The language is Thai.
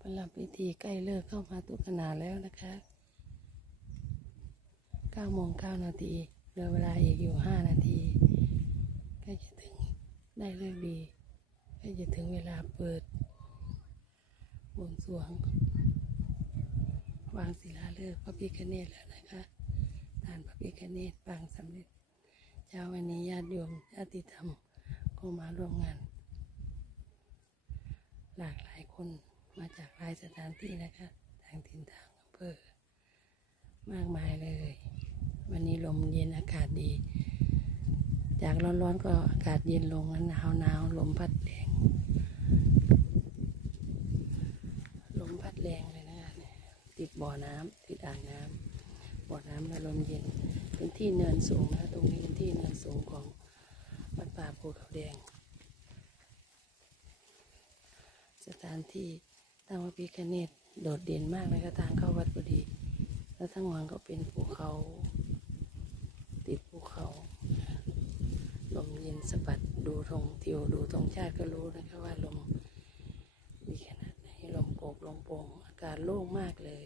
ประลับพิธีใกล้เลิกเข้ามาตุกนาแล้วนะคะ9โมง9นาทีเหลือเวลาอีกอยู่ 5 นาทีใกล้จะถึงได้เลิกดีใกล้จะถึงเวลาเปิดบวงสรวง วางศิลาฤกษ์พระพิฆเนศแล้วนะคะทานพระพิฆเนศปางสำเร็จเช้าวันนี้ญาติโยมญาติธรรมก็มาร่วมงาน หลากหลายคนมาจากหลายสถานที่นะคะทางถิ่นทางอำเภอมากมายเลย วันนี้ลมเย็นอากาศดี จากร้อนๆก็อากาศเย็นลงแล้วหนาวหนาวๆลมพัดแรงลมพัดแรงเลยนะคะติดบ่อน้ำติดอ่างน้ำบ่อน้ำแล้วลมเย็นเป็นที่เนินสูงนะคะตรงนี้เป็นที่เนินสูงของวัดป่าภูเขาแดง สถานที่ตั้งพระพิคเนตโดดเด่นมากเลยค่ะทางเข้าวัดพอดี แล้วทั้งหลังก็เป็นภูเขา ติดภูเขา ลมเย็นสะบัดดูธงทิวดูธงชาติก็รู้นะคะว่าลมมีขนาดไหนลมโกกลมโป่งอากาศโล่งมากเลย